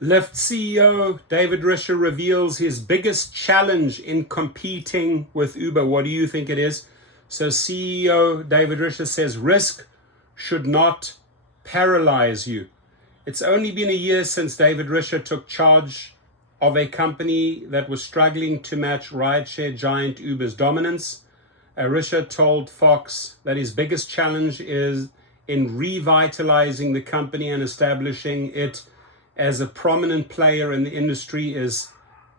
Lyft CEO David Risher reveals his biggest challenge in competing with Uber. What do you think it is? So CEO David Risher says risk should not paralyze you. It's only been a year since David Risher took charge of a company that was struggling to match rideshare giant Uber's dominance. Risher told Fox that his biggest challenge is in revitalizing the company and establishing it as a prominent player in the industry is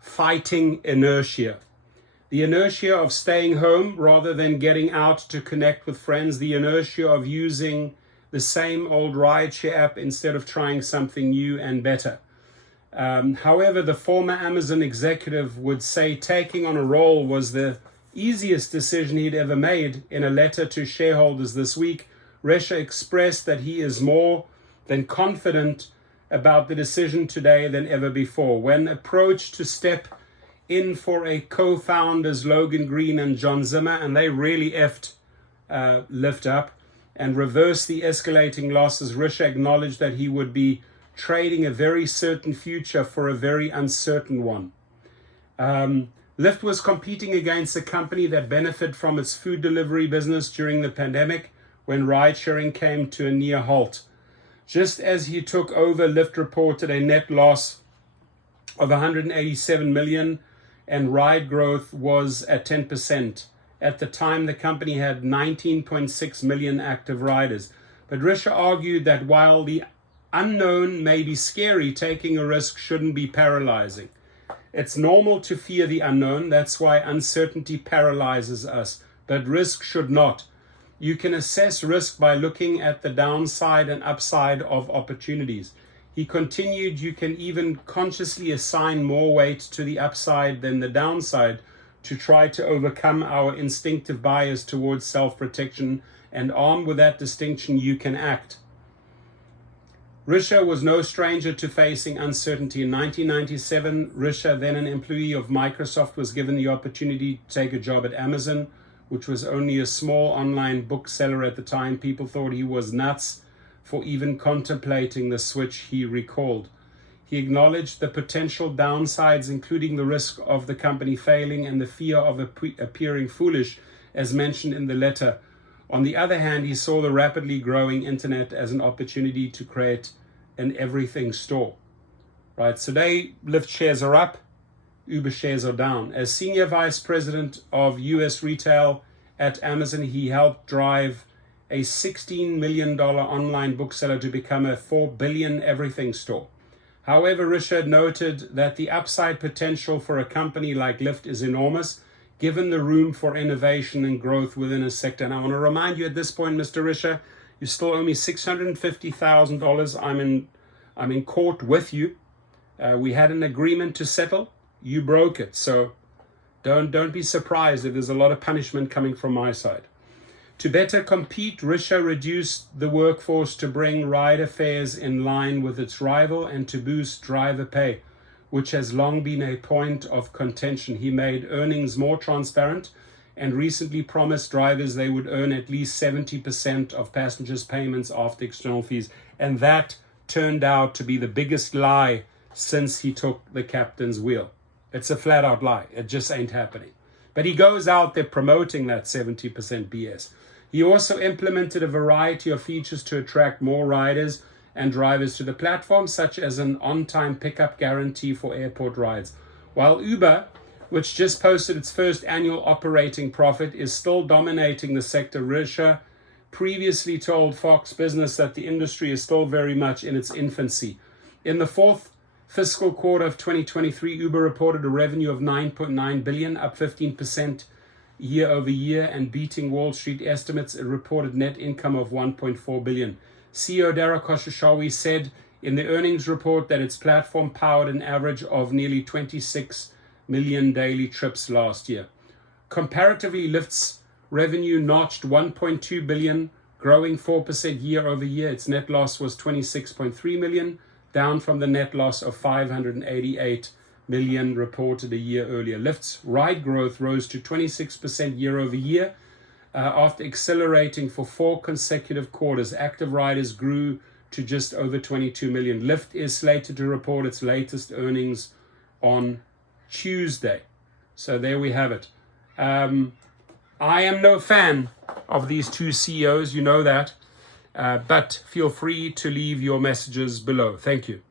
fighting inertia. The inertia of staying home rather than getting out to connect with friends, the inertia of using the same old rideshare app instead of trying something new and better. However, the former Amazon executive would say taking on a role was the easiest decision he'd ever made. In a letter to shareholders this week, Risher expressed that he is more than confident about the decision today than ever before. When approached to step in for a co-founders Logan Green and John Zimmer, and they really effed Lyft up and reverse the escalating losses, Risher acknowledged that he would be trading a very certain future for a very uncertain one. Lyft was competing against a company that benefited from its food delivery business during the pandemic when ride-sharing came to a near halt. Just as he took over, Lyft reported a net loss of 187 million and ride growth was at 10%. At the time, the company had 19.6 million active riders. But Risher argued that while the unknown may be scary, taking a risk shouldn't be paralyzing. It's normal to fear the unknown. That's why uncertainty paralyzes us. But risk should not. You can assess risk by looking at the downside and upside of opportunities. He continued, you can even consciously assign more weight to the upside than the downside to try to overcome our instinctive bias towards self-protection, and armed with that distinction, you can act. Risher was no stranger to facing uncertainty. In 1997, Risher, then an employee of Microsoft, was given the opportunity to take a job at Amazon, which was only a small online bookseller at the time. People thought he was nuts for even contemplating the switch, he recalled. He acknowledged the potential downsides, including the risk of the company failing and the fear of appearing foolish, as mentioned in the letter. On the other hand, he saw the rapidly growing internet as an opportunity to create an everything store. Right, so today, Lyft shares are up, Uber shares are down. As Senior Vice President of US Retail at Amazon, he helped drive a $16 million online bookseller to become a $4 billion everything store. However, Risher noted that the upside potential for a company like Lyft is enormous, given the room for innovation and growth within a sector. And I want to remind you at this point, Mr. Risher, you still owe me $650,000. I'm in court with you. We had an agreement to settle. You broke it. So don't be surprised if there's a lot of punishment coming from my side. To better compete, Risher reduced the workforce to bring rider fares in line with its rival and to boost driver pay, which has long been a point of contention. He made earnings more transparent and recently promised drivers they would earn at least 70% of passengers' payments after external fees. And that turned out to be the biggest lie since he took the captain's wheel. It's a flat out lie. It just ain't happening. But he goes out there promoting that 70% BS. He also implemented a variety of features to attract more riders and drivers to the platform, such as an on-time pickup guarantee for airport rides. While Uber, which just posted its first annual operating profit, is still dominating the sector, Risher previously told Fox Business that the industry is still very much in its infancy. In the fourth fiscal quarter of 2023, Uber reported a revenue of $9.9 billion, up 15% year over year, and beating Wall Street estimates. It reported net income of $1.4 billion. CEO Dara Khosrowshahi said in the earnings report that its platform powered an average of nearly 26 million daily trips last year. Comparatively, Lyft's revenue notched $1.2 billion, growing 4% year over year. Its net loss was $26.3 million, down from the net loss of $588 million reported a year earlier. Lyft's ride growth rose to 26% year over year after accelerating for 4 consecutive quarters. Active riders grew to just over 22 million. Lyft is slated to report its latest earnings on Tuesday. So there we have it. I am no fan of these two CEOs, you know that, but feel free to leave your messages below. Thank you.